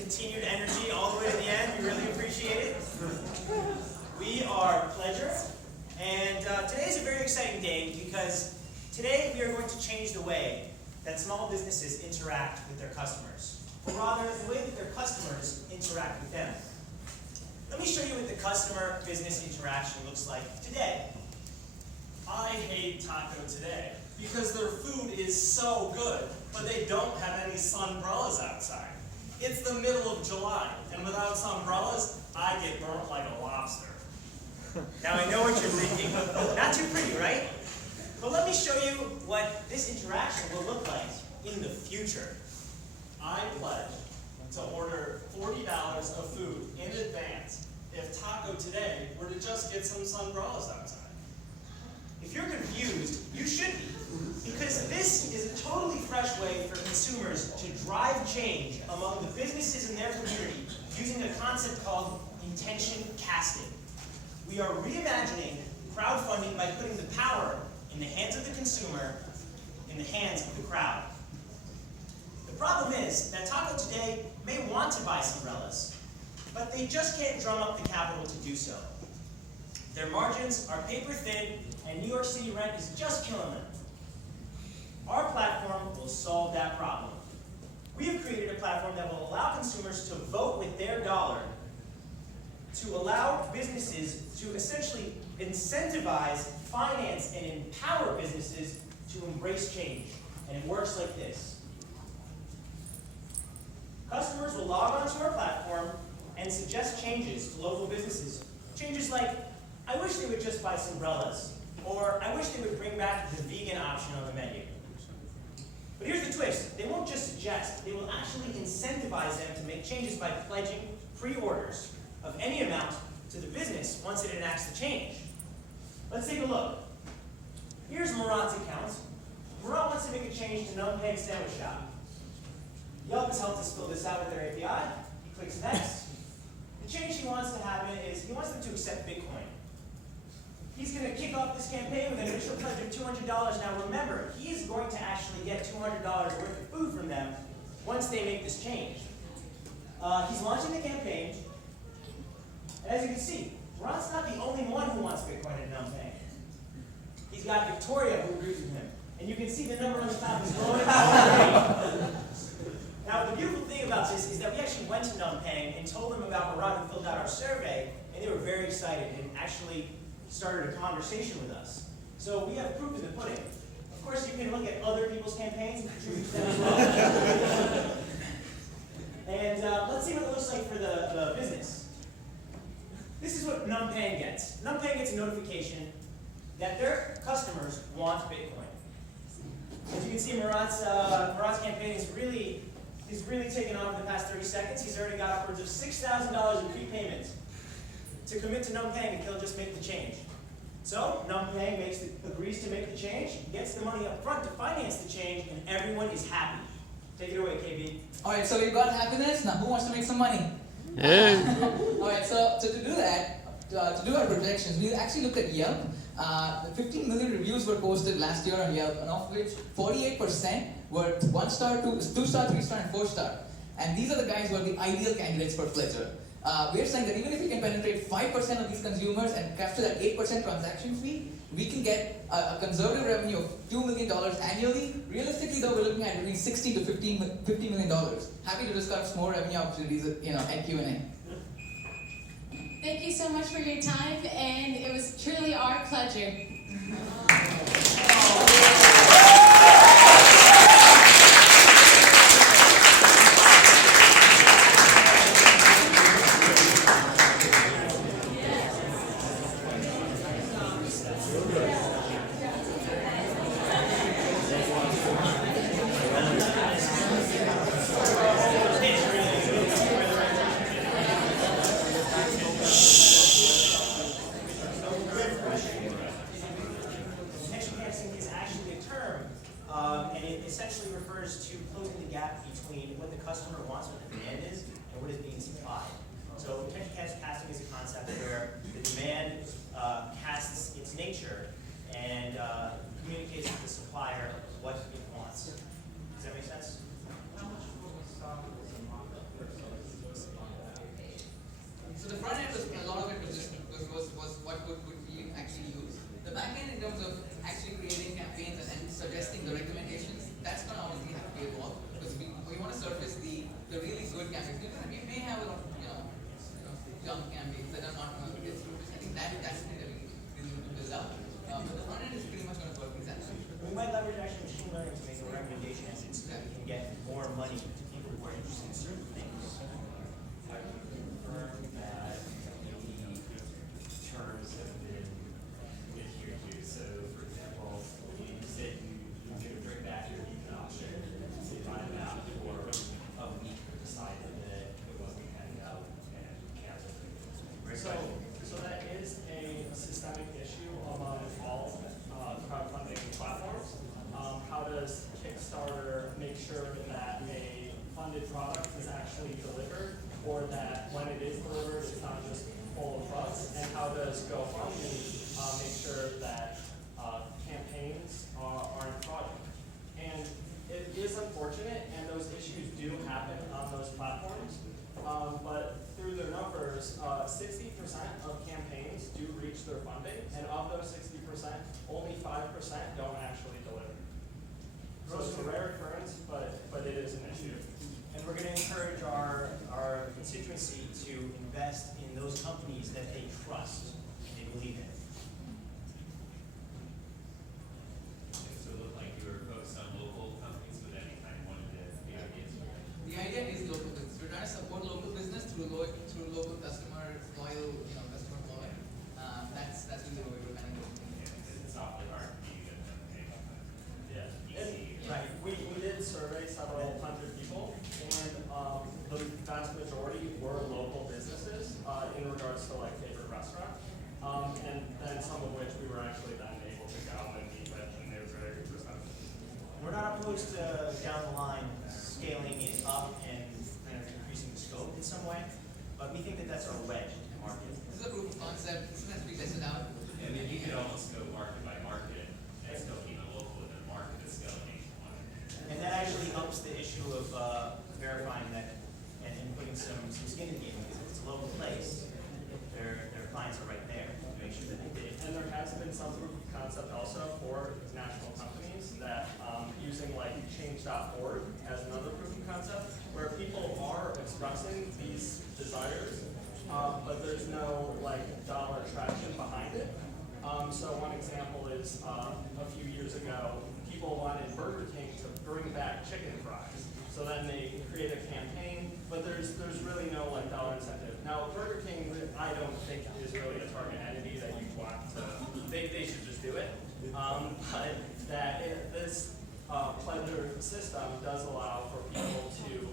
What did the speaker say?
continued energy all the way to the end. We really appreciate it. We are Pledgr, and today is a very exciting day because today we are going to change the way that small businesses interact with their customers, or rather, the way that their customers interact with them. Let me show you what the customer-business interaction looks like today. I hate Taco Today because their food is so good, but they don't have any sunbrellas outside. It's the middle of July, and without sunbrellas, I get burnt like a lobster. Now I know what you're thinking. Not too pretty, right? But let me show you what this interaction will look like in the future. I pledge to order $40 of food in advance if Taco Today were to just get some sunbrellas outside. If you're confused, you should be, because this is a totally fresh way for consumers to drive change among the businesses in their community using a concept called intention casting. We are reimagining crowdfunding by putting the power in the hands of the consumer, in the hands of the crowd. The problem is that Taco Today may want to buy umbrellas, but they just can't drum up the capital to do so. Their margins are paper thin, and New York City rent is just killing them. Our platform will solve that problem. We have created a platform that will allow consumers to vote with their dollar, to allow businesses to essentially incentivize, finance, and empower businesses to embrace change. And it works like this. Customers will log onto our platform and suggest changes to local businesses. Changes like, I wish they would just buy umbrellas, or I wish they would bring back the vegan option on the menu. But here's the twist. They won't just suggest, they will actually incentivize them to make changes by pledging pre-orders of any amount to the business once it enacts the change. Let's take a look. Here's Murat's account. Murat wants to make a change to Numpeg Sandwich Shop. Yelp has helped us fill this out with their API. He clicks next. The change he wants to happen is he wants them to accept Bitcoin. He's going to kick off this campaign with an initial pledge of $200. Now remember, he is going to actually get $200 worth of food from them once they make this change. He's launching the campaign. And as you can see, Murat's not the only one who wants Bitcoin at Numpeg. He's got Victoria who agrees with him. And you can see the number on the top is growing. Now the beautiful thing about this is that we actually went to Numpeg and told them about Murat and filled out our survey, and they were very excited and actually started a conversation with us. So we have proof in the pudding. Of course, you can look at other people's campaigns and contribute to them as well. And let's see what it looks like for the business. This is what Numpeg gets. Numpeg gets a notification that their customers want Bitcoin. As you can see, Murat's campaign is really taken off in the past 30 seconds. He's already got upwards of $6,000 in prepayment to commit to Numpeg, and he'll just make the change. So Numpeg agrees to make the change, gets the money up front to finance the change, and everyone is happy. Take it away, KB. All right, so we've got happiness. Now, who wants to make some money? Yeah. All right, so to do that, to do our projections, we actually looked at Yelp. 15 million reviews were posted last year on Yelp, and of which 48% were 1-star, 2-star, 3-star, and 4-star. And these are the guys who are the ideal candidates for Pledgr. We're saying that even if we can penetrate 5% of these consumers and capture that 8% transaction fee, we can get a conservative revenue of $2 million annually. Realistically, though, we're looking at between $60 to $50 million. Happy to discuss more revenue opportunities, at Q&A. Thank you so much for your time, and it was truly our pleasure. So that is a systemic issue among all crowdfunding platforms. How does Kickstarter make sure that a funded product is actually delivered, or that when it is delivered, it's not just full of bugs? And how does GoFundMe make sure that campaigns aren't fraudulent? And it is unfortunate, and those issues do happen on those platforms. But through their numbers, 60% of campaigns do reach their funding, and of those 60%, only 5% don't actually deliver. So it's a rare occurrence, but it is an issue. And we're going to encourage our constituency to invest in those companies that they trust and they believe in. So it looked like you were focused on local companies, but any kind of one of the ideas. The idea is local business. We're trying to support local business through local customer loyal, customer following. That's really what we're kind of doing. It's awfully hard for you to make easy. Right. We did survey several hundred people, and the vast majority were local businesses in regards to like favorite restaurant, and then some of which we were actually then able to go and meet with, and they were very receptive. We're not opposed to down the line scaling it up and kind of increasing the scope in some way, but we think that that's our wedge in the market. This is a proof of concept. This has to be tested out. And then you could almost go market by market and still keep it local within the market that's still nationwide. And that actually helps the issue of verifying that and putting some skin in the game, because if it's a local place, their clients are right there to make sure that they did. And there has been some proof of concept also for national companies that using like change.org as another proof of concept, where people are expressing these desires, but there's no like dollar traction behind it. So one example is a few years ago, people wanted Burger King to bring back chicken fries. So then they create a campaign, but there's really no like dollar incentive. Now Burger King, I don't think is really a target entity that you want to. They should just do it. But this Pledgr system does allow for people to